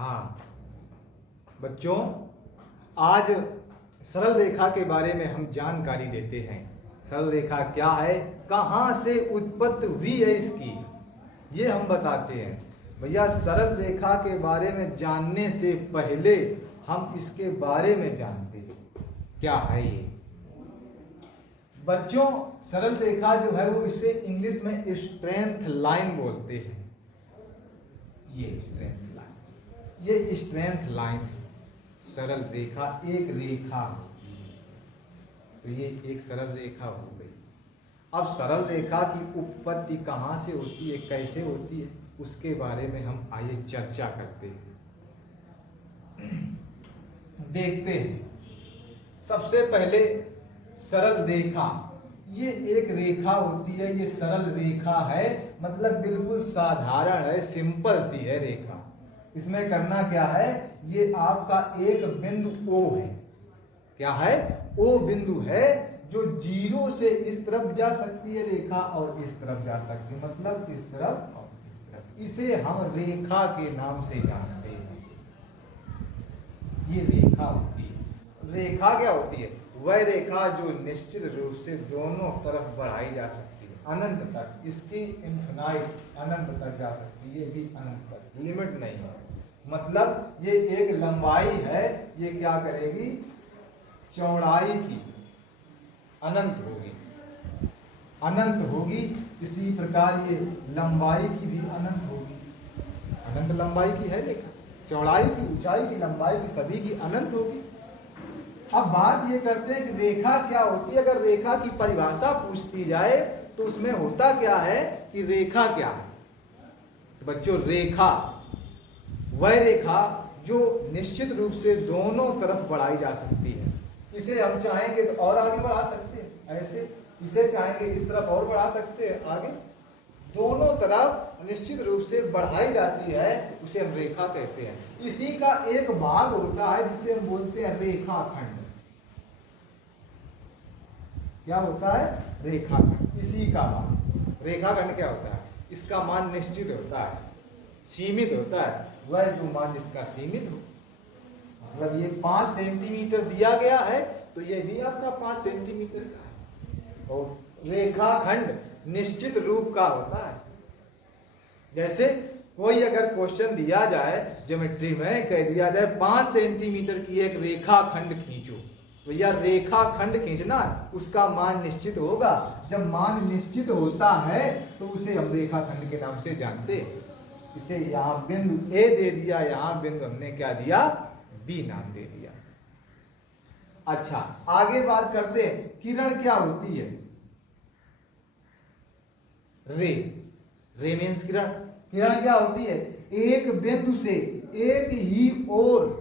हाँ बच्चों, आज सरल रेखा के बारे में हम जानकारी देते हैं। सरल रेखा क्या है, कहाँ से उत्पत्ति हुई है इसकी, ये हम बताते हैं। भैया सरल रेखा के बारे में जानने से पहले हम इसके बारे में जानते हैं क्या है ये। बच्चों सरल रेखा जो है वो इसे इंग्लिश में स्ट्रेंथ लाइन बोलते हैं। ये स्ट्रेंथ लाइन है। सरल रेखा एक रेखा, तो ये एक सरल रेखा हो गई। अब सरल रेखा की उत्पत्ति कहाँ से होती है, कैसे होती है, उसके बारे में हम आइए चर्चा करते हैं, देखते हैं। सबसे पहले सरल रेखा, ये एक रेखा होती है, ये सरल रेखा है, मतलब बिल्कुल साधारण है, सिंपल सी है रेखा। इसमें करना क्या है, ये आपका एक बिंदु O है। क्या है, O बिंदु है जो जीरो से इस तरफ जा सकती है रेखा और इस तरफ जा सकती है, मतलब इस तरफ और इस तरफ। इसे हम रेखा के नाम से जानते हैं। ये रेखा होती है। रेखा क्या होती है, वह रेखा जो निश्चित रूप से दोनों तरफ बढ़ाई जा सकती है अनंत तक। इसकी इन्फिनाइट अनंत तक जा सकती है, ये भी अनंत तक, लिमिट नहीं है। मतलब ये एक लंबाई है, ये क्या करेगी, चौड़ाई की अनंत होगी, अनंत होगी। इसी प्रकार ये लंबाई की भी अनंत होगी, अनंत लंबाई की है रेखा। चौड़ाई की, ऊंचाई की, लंबाई की, सभी की अनंत होगी। अब बात ये करते हैं कि रेखा क्या होती है। अगर रेखा की परिभाषा पूछती जाए तो उसमें होता क्या है कि रेखा क्या है। तो बच्चों रेखा वह रेखा जो निश्चित रूप से दोनों तरफ बढ़ाई जा सकती है। इसे हम चाहेंगे तो और आगे बढ़ा सकते हैं, ऐसे। इसे चाहेंगे इस तरफ और बढ़ा सकते हैं आगे। दोनों तरफ निश्चित रूप से बढ़ाई जाती है, उसे हम रेखा कहते हैं। इसी का एक भाग होता है जिसे हम बोलते हैं रेखाखंड। क्या होता है, रेखाखंड, इसी का भाग। रेखाखंड क्या होता है, इसका मान निश्चित होता है, सीमित होता है, वह जो मान जिसका सीमित हो। मतलब ये 5 सेंटीमीटर दिया गया है तो ये भी आपका 5 सेंटीमीटर का है। और रेखाखंड निश्चित रूप का होता है। जैसे कोई अगर क्वेश्चन दिया जाए ज्योमेट्री में, कह दिया जाए 5 सेंटीमीटर की एक रेखाखंड खींचो, तो यह रेखाखंड खींचना, उसका मान निश्चित होगा। जब मान निश्चित होता है तो उसे हम रेखाखंड के नाम से जानते हैं। इसे यहाँ बिंदु A दे दिया, यहाँ बिंदु हमने क्या दिया, B नाम दे दिया। अच्छा आगे बात करते हैं, किरण क्या होती है। रे मीन्स किरण। किरण क्या होती है, एक बिंदु से एक ही ओर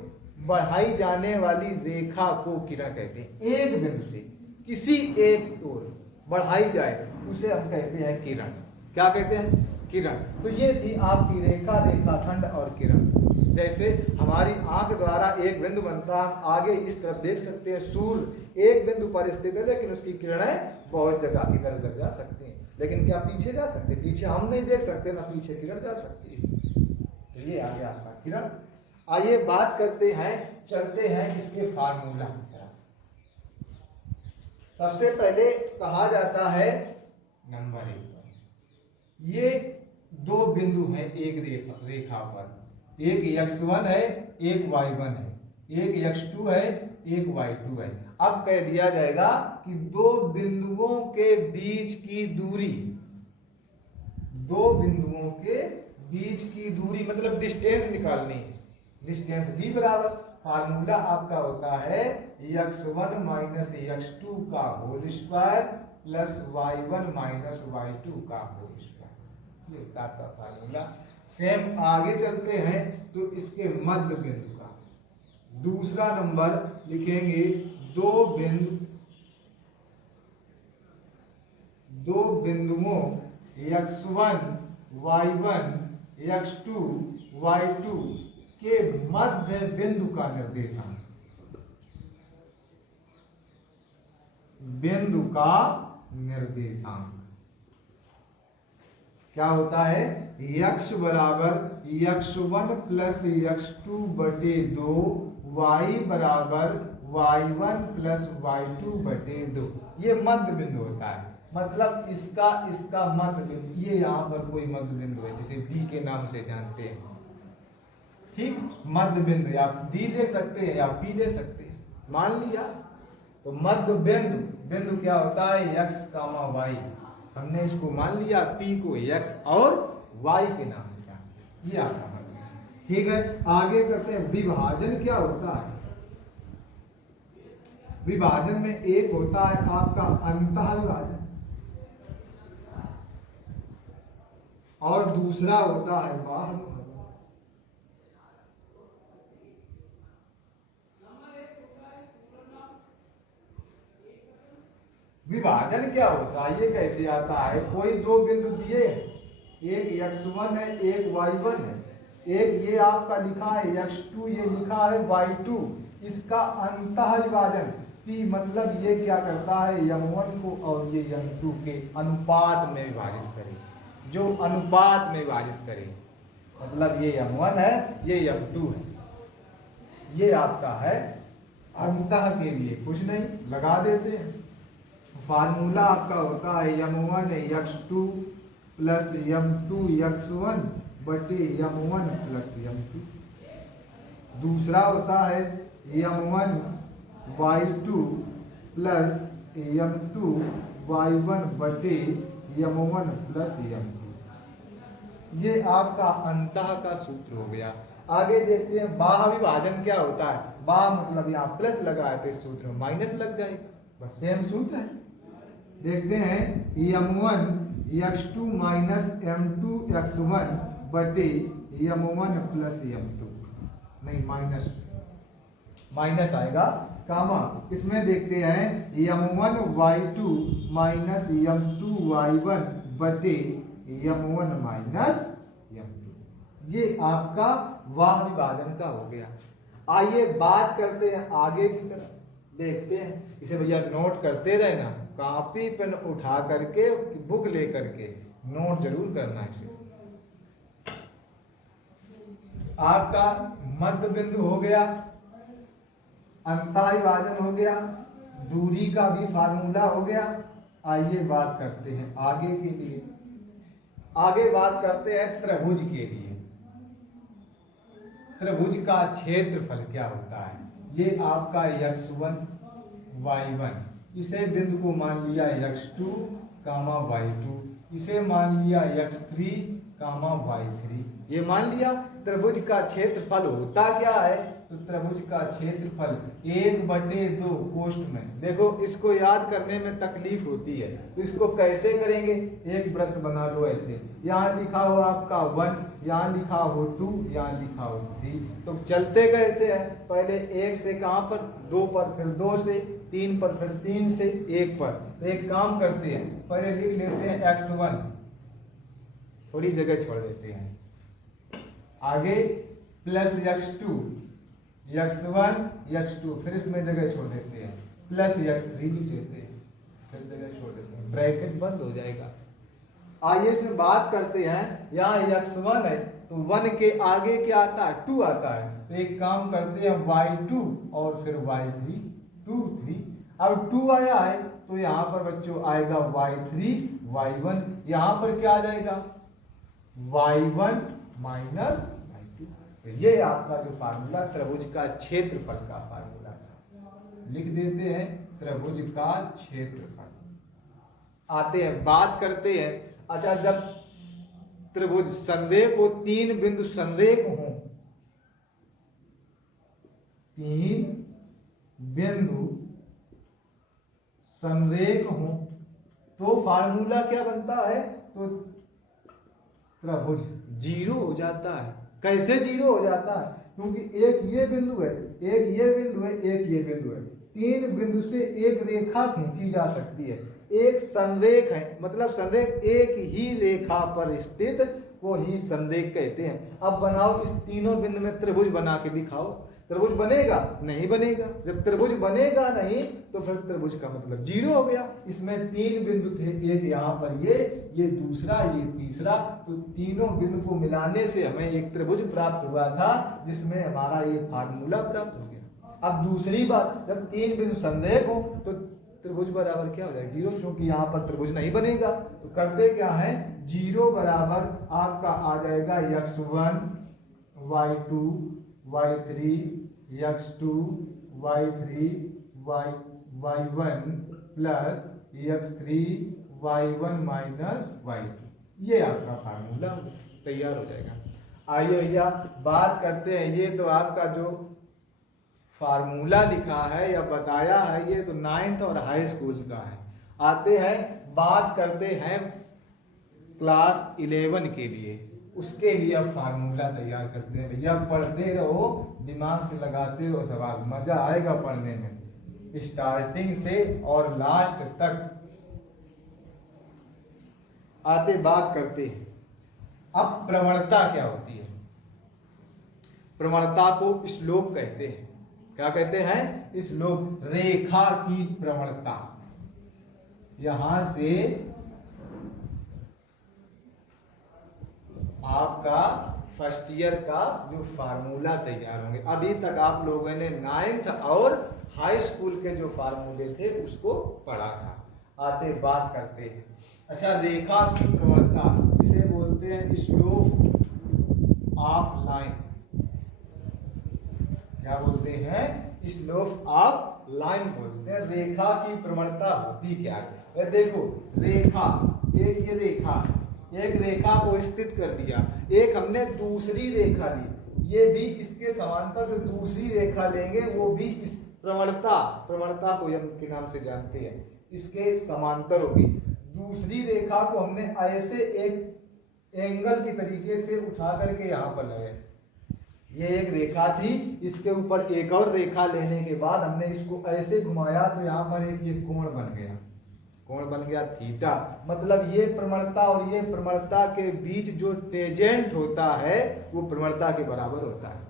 बढ़ाई जाने वाली रेखा को किरण कहते हैं। एक बिंदु से किसी एक ओर बढ़ाई जाए उसे हम कहते हैं किरण। क्या कहते हैं, किरण। तो ये थी आपकी रेखा, रेखाखंड और किरण। जैसे हमारी आंख द्वारा एक बिंदु बनता है, आगे इस तरफ देख सकते हैं, सूर्य एक बिंदु पर स्थित है, लेकिन उसकी किरणें बहुत जगह इधर उधर जा सकती हैं, लेकिन क्या पीछे जा सकते, पीछे हम नहीं देख सकते, ना पीछे किरण जा सकती है। तो ये आ गया आपका किरण। आइए बात करते हैं, चलते हैं इसके फार्मूला की तरफ। सबसे पहले कहा जाता है नंबर 1, ये दो बिंदु हैं एक रेखा पर, एक x1 है एक y1 है, एक x2 है एक y2 है। अब कह दिया जाएगा कि दो बिंदुओं के बीच की दूरी, दो बिंदुओं के बीच की दूरी मतलब डिस्टेंस निकालनी है। डिस्टेंस d बराबर, फार्मूला आपका होता है x1 माइनस x2 का whole square plus y1 minus y2 का होल स्क्वायर। ये होता है आपका फार्मूला। सेम आगे चलते हैं तो इसके मध्य बिंदु का दूसरा नंबर लिखेंगे, दो बिंदुओं x1 y1 x2 y2 के मध्य बिंदु का निर्देशांक, बिंदु का निर्देशांक। क्या होता है, x बराबर x1 प्लस x2 बटे 2, y बराबर y1 प्लस y2 बटे 2। ये मध्य बिंदु होता है, मतलब इसका मध्य बिंदु, ये यहाँ पर कोई मध्य बिंदु है जिसे D के नाम से जानते हैं। ठीक, मध्य बिंदु या डी दे सकते हैं या पी दे सकते हैं, मान लिया। तो मध्य बिंदु क्या होता है, x, y। हमने इसको मान लिया p को x और y के नाम से जानते हैं, ये आपका मध्य बिंदु। ठीक है, आगे करते हैं विभाजन क्या होता है। विभाजन में एक होता है आपका अंतः विभाजन और दूसरा होता है बाह्य विभाजन। विभाजन क्या होता है, ये कैसे आता है, कोई दो बिंदु दिए, एक x1 है एक y1 है, एक ये आपका लिखा है x2, ये लिखा है y2, इसका अंतः विभाजन p, मतलब ये क्या करता है, m1 को और ये m2 के अनुपात में विभाजित करे, जो अनुपात में विभाजित करे, मतलब ये m1 है ये m2 है, ये आपका है अंतः के लिए। कुछ नहीं, लगा देते हैं। फार्मूला आपका होता है m1 x2 plus m2 x1 बटे m1 प्लस m2। दूसरा होता है m1 y2 plus m2 y1 बटे m1 प्लस m2। ये आपका अंतः का सूत्र हो गया। आगे देखते हैं बाह्य विभाजन क्या होता है। बाह्य मतलब यहाँ प्लस लगाए थे, सूत्र में माइनस लग जाएगा, बस सेम सूत्र है। देखते हैं m1 x2 minus m2 x1 बटे m1 प्लस m2, नहीं माइनस आएगा कामा। इसमें देखते हैं m1 y2 minus m2 y1 बटे m1 माइनस m2। ये आपका बाह्य विभाजन का हो गया। आइए बात करते हैं आगे की तरफ, देखते हैं। इसे भैया नोट करते रहना, कॉपी पेन उठा करके बुक ले करके नोट जरूर करना। इसे आपका मध्य बिंदु हो गया, अंतः विभाजन हो गया, दूरी का भी फार्मूला हो गया। आइए बात करते हैं आगे के लिए। आगे बात करते हैं त्रिभुज के लिए। त्रिभुज का क्षेत्रफल क्या होता है। ये आपका x1 y1, इसे बिंदु को मान लिया x2 कामा y2, इसे मान लिया x3 कामा y3, ये मान लिया। त्रिभुज का क्षेत्रफल होता क्या है, तो त्रिभुज का क्षेत्रफल 1/2 कोष्ठ में। देखो इसको याद करने में तकलीफ होती है, तो इसको कैसे करेंगे, एक वृत्त बना लो ऐसे, यहाँ लिखा हो आपका 1, यहाँ लिखा हो 2, यहाँ लिखा हो 3। तो चलते कैसे है, पहले 1 से कहाँ पर, 2 पर, फिर 2 से 3 पर, फिर 3 से 1 पर। तो एक काम करते हैं, पहले लिख लेते हैं x1, थोड़ी जगह छोड़ देते हैं, आगे प्लस x2, x1 x2, फिर इसमें जगह छोड़ देते हैं, प्लस x3 लिख लेते हैं, फिर जगह छोड़ देते हैं, ब्रैकेट बंद हो जाएगा। आइए इसमें बात करते हैं, यहाँ x1 है तो 1 के आगे क्या आता है, 2 आता है। तो एक काम करते हैं y2 और फिर y3, 2 3। अब 2 आया है तो यहाँ पर बच्चों आएगा y3 y1, यहाँ पर क्या आ जाएगा y1 माइनस y2। तो ये आपका जो फार्मूला त्रिभुज का क्षेत्रफल का फार्मूला था, लिख देते हैं त्रिभुज का क्षेत्रफल। आते हैं बात करते हैं, अच्छा जब त्रिभुज संरेख हो, 3 बिंदु संरेख हो, 3 बिंदु संरेख हो, तो फार्मूला क्या बनता है, तो त्रिभुज 0 हो जाता है। कैसे 0 हो जाता है, क्योंकि एक ये बिंदु है, एक ये बिंदु है, एक ये बिंदु है, 3 बिंदु से एक रेखा खींची जा सकती है। एक संरेख है, मतलब संरेख एक ही रेखा पर स्थित को ही संरेख कहते हैं। अब बनाओ इस तीनों बिंदु में त्रिभुज बना के दिखाओ। त्रिभुज बनेगा? नहीं बनेगा। जब त्रिभुज बनेगा नहीं तो फिर त्रिभुज का मतलब जीरो हो गया। इसमें 3 बिंदु थे, एक यहाँ पर ये दूसरा, ये तीसरा, तो तीनों बिंदु को मिलाने से हमें एक त्रिभुज प्राप्त हुआ था, जिसमें हमारा ये फार्मूला प्राप्त हो गया। अब दूसरी बात, जब 3 बिंदु संरेख हो तो त्रिभुज बराबर क्या हो जाएगा? जीरो, क्योंकि यहाँ पर त्रिभुज नहीं बनेगा। तो करते क्या है, जीरो बराबर आपका आ जाएगा x1 y2 y3 x2 y3 y1 plus x3 y1 minus y2। ये आपका फार्मूला तैयार हो जाएगा। आइए भैया बात करते हैं, ये तो आपका जो फार्मूला लिखा है या बताया है ये तो 9th और हाई स्कूल का है। आते हैं बात करते हैं क्लास 11 के लिए, उसके लिए अब फार्मूला तैयार करते हैं। भैया पढ़ते रहो, दिमाग से लगाते रहो सवाल, मजा आएगा पढ़ने में, स्टार्टिंग से और लास्ट तक। आते बात करते हैं अब प्रवणता क्या होती है। प्रवणता को स्लोप कहते हैं। क्या कहते हैं? स्लोप, रेखा की प्रवणता। यहां से आपका फर्स्ट ईयर का जो फार्मूला तैयार होंगे। अभी तक आप लोगों ने 9th और हाई स्कूल के जो फार्मूले थे उसको पढ़ा था। आते बात करते हैं, अच्छा रेखा की प्रवणता, इसे बोलते हैं स्लोप ऑफ लाइन। क्या बोलते हैं? स्लोप ऑफ लाइन बोलते हैं। रेखा की प्रवणता होती क्या है? देखो रेखा, एक ये रेखा, एक रेखा को स्थित कर दिया, एक हमने दूसरी रेखा ली, ये भी इसके समांतर जो दूसरी रेखा लेंगे वो भी इस प्रवणता को हम के नाम से जानते हैं, इसके समांतर होगी। दूसरी रेखा को हमने ऐसे एक एंगल की तरीके से उठा करके यहाँ पर लगाया, ये एक रेखा थी, इसके ऊपर एक और रेखा लेने के बाद हमने इसको ऐसे घुमाया तो यहाँ पर एक ये कोण बन गया, कोण बन गया थीटा। मतलब ये प्रवणता और ये प्रवणता के बीच जो टेंजेंट होता है वो प्रवणता के बराबर होता है।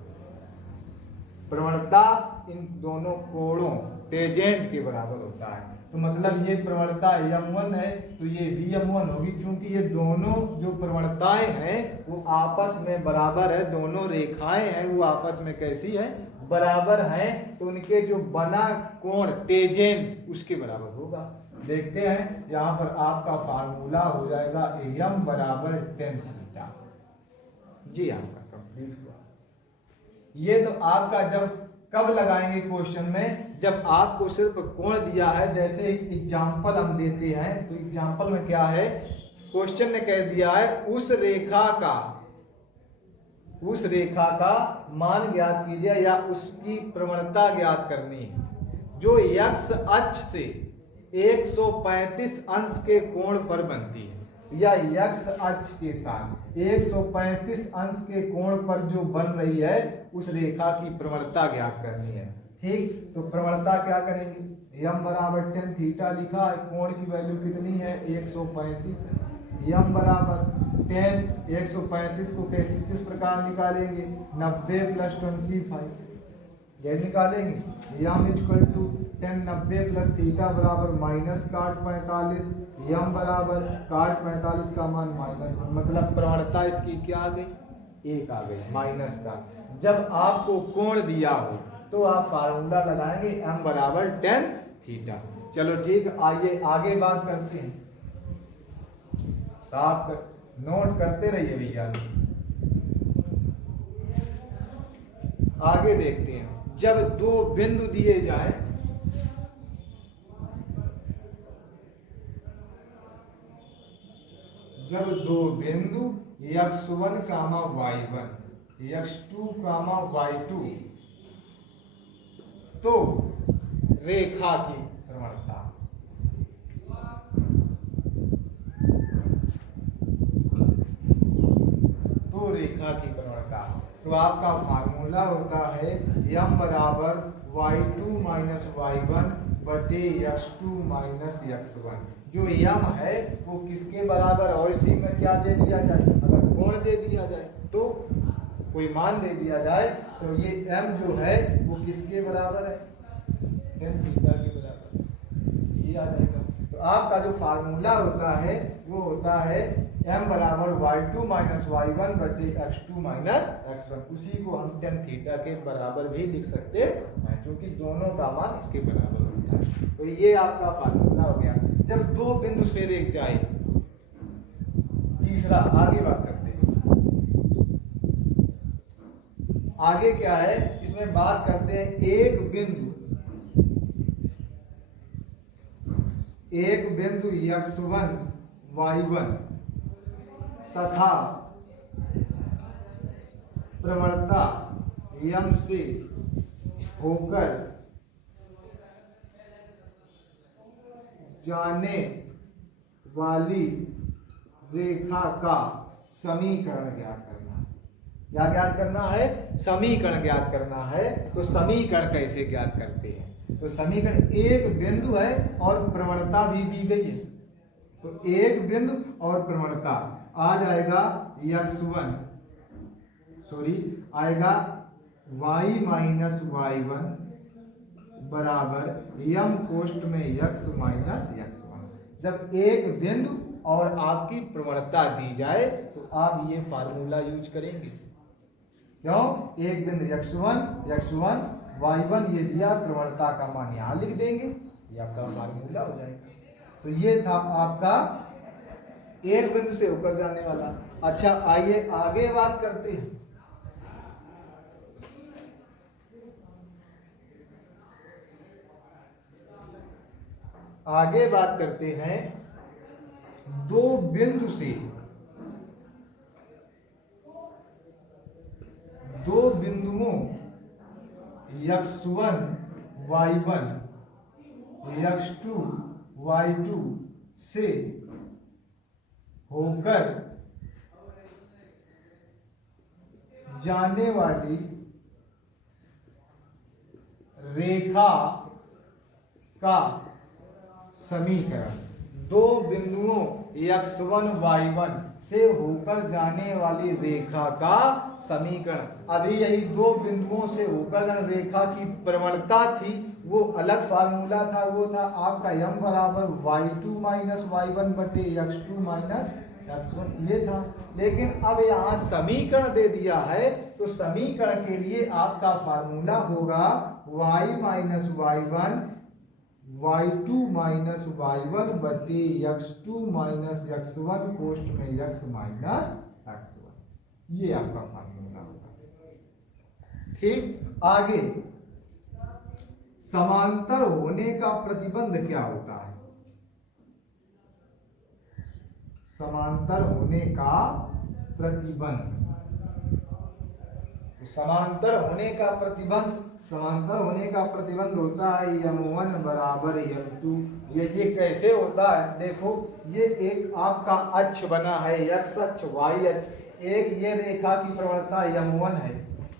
प्रवणता इन दोनों कोणों टेंजेंट के बराबर होता है। तो मतलब ये प्रवणता m1 है तो ये भी m1 होगी, क्योंकि ये दोनों जो प्रवणताएं हैं वो आपस में बराबर है। दोनों रेखाएं हैं वो आपस में कैसी है? बराबर हैं। तो उनके जो बना कोण टेंजेंट उसके बराबर होगा। देखते हैं यहाँ पर आपका फार्मूला हो जाएगा m बराबर tan थीटा। जी आपका कंप्लीट हुआ। ये तो आपका जब कब लगाएंगे क्वेश्चन में, जब आपको सिर्फ कोण दिया है। जैसे एग्जांपल हम देते हैं तो एग्जांपल में क्या है, क्वेश्चन ने कह दिया है उस रेखा का मान ज्ञात कीजिए या उसकी प्रवणता ज्ञात करनी है जो x अक्ष से 135 अंश के कोण पर बनती है, या x अक्ष के साथ 135 अंश के कोण पर जो बन रही है उस रेखा की प्रवणता ज्ञात करनी है। ठीक, तो प्रवणता क्या करेंगे, m बराबर tan थीटा लिखा है, कोण की वैल्यू कितनी है 135 है। m बराबर tan 135 को किस प्रकार निकालेंगे, 90 प्लस 25 ये निकालेंगे। m equal to tan 90 plus theta बराबर माइनस cot 45, m बराबर cot 45 का मान -1, मतलब प्रवणता इसकी क्या आ गई, 1 आ गई माइनस का। जब आपको कोण दिया हो तो आप फार्मूला लगाएंगे m बराबर tan थीटा। चलो ठीक, आइए आगे बात करते हैं। साफ कर, नोट करते रहिए भैया। आगे देखते हैं, जब दो बिंदु दिए जाएं जब दो बिंदु x1, y1, x2, y2 तो रेखा की प्रवणता, तो आपका फार्मूला होता है m बराबर y2 माइनस y1 बटे x2 माइनस x1। जो m है वो किसके बराबर, और इसी में क्या दे दिया जाए, अगर कोण कोण दे दिया जाए, तो कोई मान दे दिया जाए, तो ये m जो है वो किसके बराबर है, tan थीटा के बराबर, ये आ जाएगा। तो आपका जो फार्मूला होता है वो होता है m बराबर y2 माइनस y1 बटे x2 माइनस x1। उसी को हम tan थीटा के बराबर भी लिख सकते हैं, क्योंकि दोनों का मान इसके बराबर होता है। तो ये आपका फार्मूला हो गया। जब दो बिंदु से रेख जाए, तीसरा आगे बात करते हैं। आगे क्या है, इसमें बात करते हैं एक बिंदु x1 y1 तथा प्रवणता m से होकर जाने वाली रेखा का समीकरण ज्ञात करना है। क्या ज्ञात करना है, समीकरण ज्ञात करना है। तो समीकरण कैसे ज्ञात करते हैं, तो समीकरण एक बिंदु है और प्रवणता भी दी गई है। तो एक बिंदु और प्रवणता आ जाएगा x1 आएगा y माइनस y1 बराबर m कोष्ठ में x माइनस x1। जब एक बिंदु और आपकी प्रवणता दी जाए तो आप ये फार्मूला यूज करेंगे। क्यों, एक बिंदु x1 y1 ये दिया, प्रवणता का मान यहां लिख देंगे, ये आपका फार्मूला हो जाएगा। तो ये था आपका एक बिंदु से होकर जाने वाला। अच्छा, आइए आगे बात करते हैं। आगे बात करते हैं दो बिंदुओं x1 y1 x2 y2 से होकर जाने वाली रेखा का समीकरण। दो बिंदुओं x1 y1 से होकर जाने वाली रेखा का समीकरण। अभी यही दो बिंदुओं से होकर जाने रेखा की प्रवणता थी, वो अलग फार्मूला था, वो था आपका m बराबर y2 माइनस y1 बटे x2 माइनस x1, ये था। लेकिन अब यहाँ समीकरण दे दिया है, तो समीकरण के लिए आपका फार्मूला होगा y minus y1 y2 minus y1 बटे x2 माइनस x1 कोष्ठ में x माइनस x1, ये आपका फार्मूला होगा। ठीक, आगे समांतर होने का प्रतिबंध क्या होता है। समांतर होने का प्रतिबंध, तो समांतर होने का प्रतिबंध होता है m1 बराबर m2। ये कैसे होता है, देखो ये एक आपका अक्ष बना है, x अक्ष y अक्ष। एक ये रेखा की प्रवणता m1 है,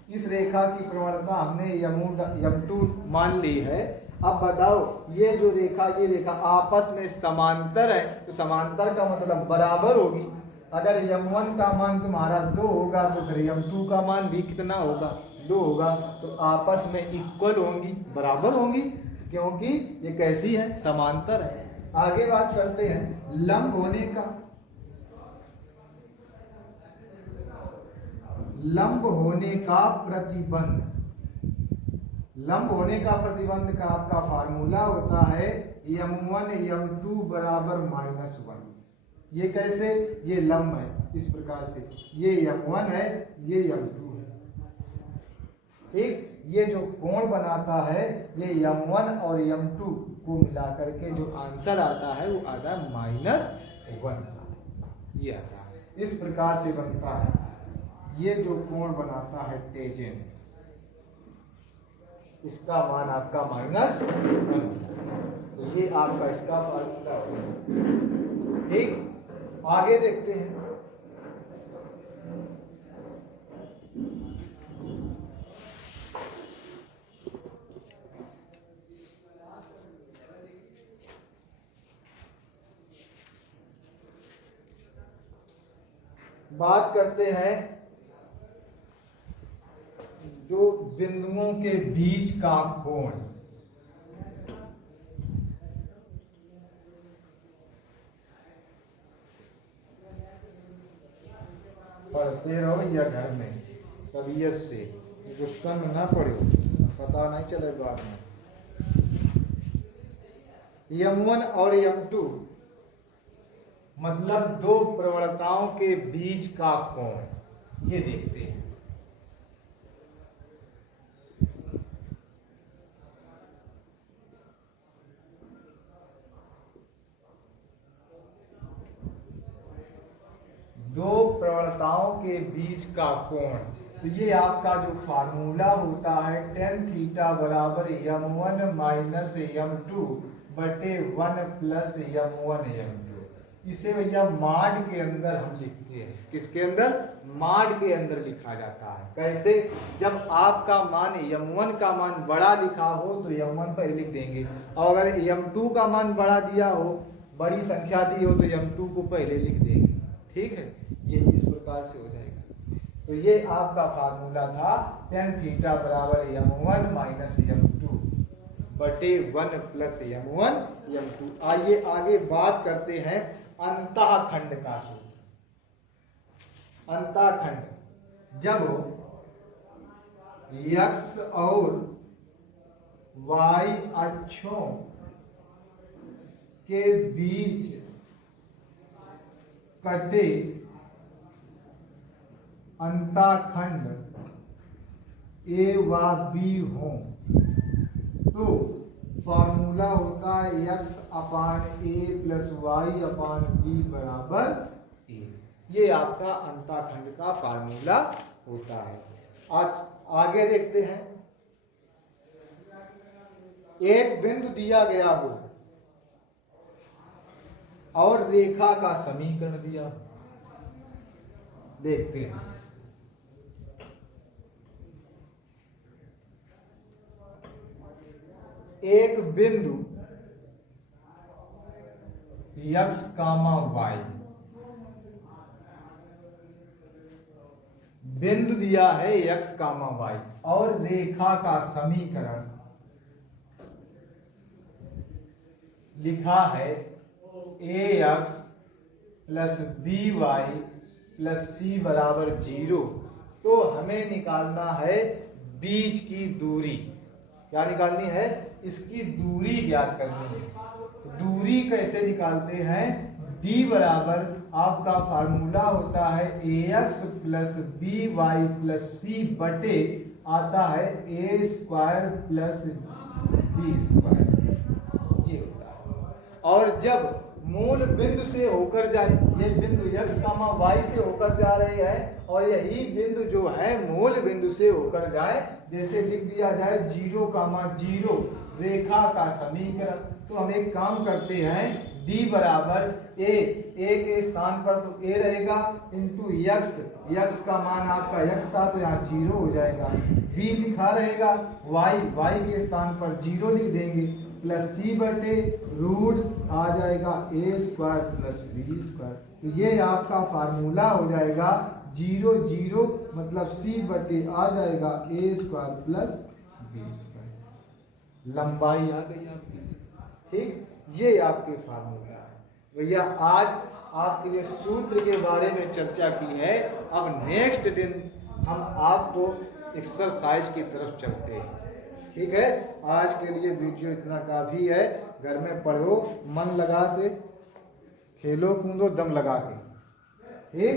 इस रेखा की प्रवणता हमने m2 मान ली है। अब बताओ ये जो रेखा, ये रेखा आपस में समांतर है, तो समांतर का मतलब बराबर होगी। अगर m1 का मान तुम्हारा 2 होगा तो फिर m2 का मान भी कितना होगा, 2 होगा। तो आपस में इक्वल होंगी, बराबर होंगी, क्योंकि ये कैसी है, समांतर है। आगे बात करते हैं लंब होने का। लंब होने का प्रतिबंध, लंब होने का प्रतिबंध का आपका फार्मूला होता है m1 m2 बराबर -1। ये कैसे, ये लंब है इस प्रकार से, ये m1 है, ये m2 है। ठीक, ये जो कोण बनाता है ये m1 और m2 को मिलाकर के जो आंसर आता है वो आता है -1, ये आता है। इस प्रकार से बनता है ये जो कोण बनाता है टेंजेंट, इसका मान आपका -1। तो ये आपका इसका फार्मूला होगा। ठीक, आगे देखते हैं। बात करते हैं दो बिंदुओं के बीच का कोण। पढ़ते रहो या घर में तबीयत से, गुस्सा में ना पड़ो, पता नहीं चले बाद में। M1 और M2 मतलब दो प्रवणताओं के बीच का कोण, ये देखते हैं। दो प्रवणताओं के बीच का कोण, तो ये आपका जो फार्मूला होता है tan थीटा बराबर M1 माइनस M2 बटे 1 प्लस M1 M2। इसे भैया माड के अंदर हम लिखते हैं। किसके अंदर? माड के अंदर लिखा जाता है। कैसे? जब आपका मान M1 का मान बड़ा लिखा हो तो M1 पर लिख देंगे, और अगर M2 का मान बड़ा दिया हो, बड़ी संख्या दी हो, तो M2 को पहले लिख देंगे। ठीक है, ये इस प्रकार से हो जाएगा। तो ये आपका फार्मूला था tan थीटा बराबर M1 माइनस M2 बटे 1 प्लस M1 M2। आइए आगे बात करते हैं अंतःखंड का सूत्र। अंतःखंड जब x और y अक्षों के बीच कटे अंतःखंड A व B हो तो फॉर्मूला होता है x upon a plus Y upon B बराबर a। ये आपका अंतःखंड का फार्मूला होता है। आज आगे देखते हैं, एक बिंदु दिया गया हो और रेखा का समीकरण दिया हो। देखते हैं, एक बिंदु x, y बिंदु दिया है x, y और रेखा का समीकरण लिखा है ax plus by plus c बराबर 0। तो हमें निकालना है बीच की दूरी। क्या निकालनी है? इसकी दूरी ज्ञात करनी है। दूरी कैसे निकालते हैं? d बराबर आपका फार्मूला होता है ax plus by plus c बटे आता है a square plus b square, ये होता है। और जब मूल बिंदु से होकर जाए, ये बिंदु x, y से होकर जा रहे हैं और यही बिंदु जो है मूल बिंदु से होकर जाए, जैसे लिख दिया जाए 0, 0 रेखा का समीकरण। तो हम एक काम करते हैं, d बराबर a के स्थान पर तो a रहेगा इंटू x का मान आपका x था तो यहाँ 0 हो जाएगा, b लिखा रहेगा, y के स्थान पर 0 लिख देंगे, प्लस c बटे रूट आ जाएगा a square plus b square. तो ये आपका फार्मूला हो जाएगा 0, 0 मतलब c बटे आ जाएगा a square plus b square. लंबाई आ गई आपकी। ठीक, ये आपके फार्मूला है। भैया आज आपके लिए सूत्र के बारे में चर्चा की है। अब नेक्स्ट दिन हम आपको एक्सरसाइज की तरफ चलते हैं। ठीक है, आज के लिए वीडियो इतना काफ़ी है। घर में पढ़ो मन लगा से, खेलो कूदो दम लगा के। ठीक।